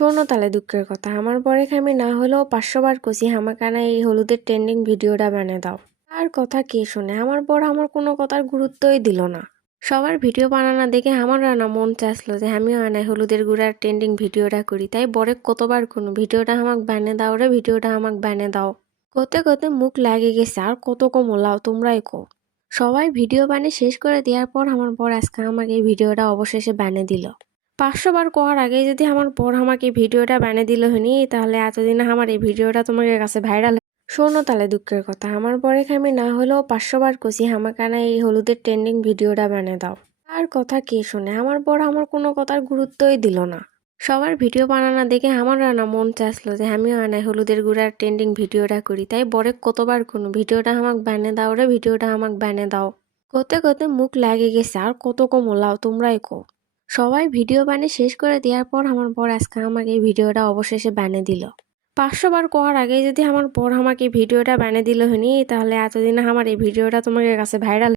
শোনো তাহলে দুঃখের কথা, আমার পরে আমি না হলেও 500 বার কষি হামাকানা এই হলুদের ট্রেন্ডিং ভিডিওটা বানিয়ে দাও। আর কথা কে শুনে, আমার পর আমার কোনো কথার গুরুত্বই দিল না। সবার ভিডিও বানানো দেখে আমার না মন চাইছিল যে আমিও আনাই হলুদের গুঁড়ার ট্রেন্ডিং ভিডিওটা করি, তাই বরে কতবার কোনো ভিডিওটা আমাকে বানিয়ে দাও রে, ভিডিওটা আমাকে বানিয়ে দাও কতে কতে মুখ লাগে গেছে। আর কত কমলাও তোমরাই কো। সবাই ভিডিও বানিয়ে শেষ করে দেওয়ার পর আমার বর আজকে আমাকে এই ভিডিওটা অবশেষে বানিয়ে দিল। 500 বার কোয়ার আগে যদি আমার বর আমাকে ভিডিওটা বানিয়ে দিল হনি, তাহলে এতদিনে আমার এই ভিডিওটা তোমাদের কাছে ভাইরাল। শোনো তাহলে দুঃখের কথা, আমার পরে আমি না হলেও 500 বার কষি হামাকানা এই হলুদের ট্রেন্ডিং ভিডিওটা বানিয়ে দাও। আর কথা কে শুনে, আমার বর আমার কোনো কথার গুরুত্বই দিল না। সবার ভিডিও বানানো দেখে আমার না মন চাইছিল যে আমিও আনাই হলুদের গুঁড়ার ট্রেন্ডিং ভিডিওটা করি, তাই বরে কতবার কোনো ভিডিওটা আমাকে বানিয়ে দাও রে, ভিডিওটা আমাকে বানিয়ে দাও কতে কতে মুখ লাগে গেছে। আর কত কমলাও তোমরাই কো। সবাই ভিডিও বানিয়ে শেষ করে দেওয়ার পর আমার বর আজকে আমাকে এই ভিডিওটা অবশেষে বানিয়ে দিল। 500 বার কোয়ার আগে যদি আমার বর আমাকে ভিডিওটা বানিয়ে দিল হনি, তাহলে এতদিনে আমার এই ভিডিওটা তোমাদের কাছে ভাইরাল।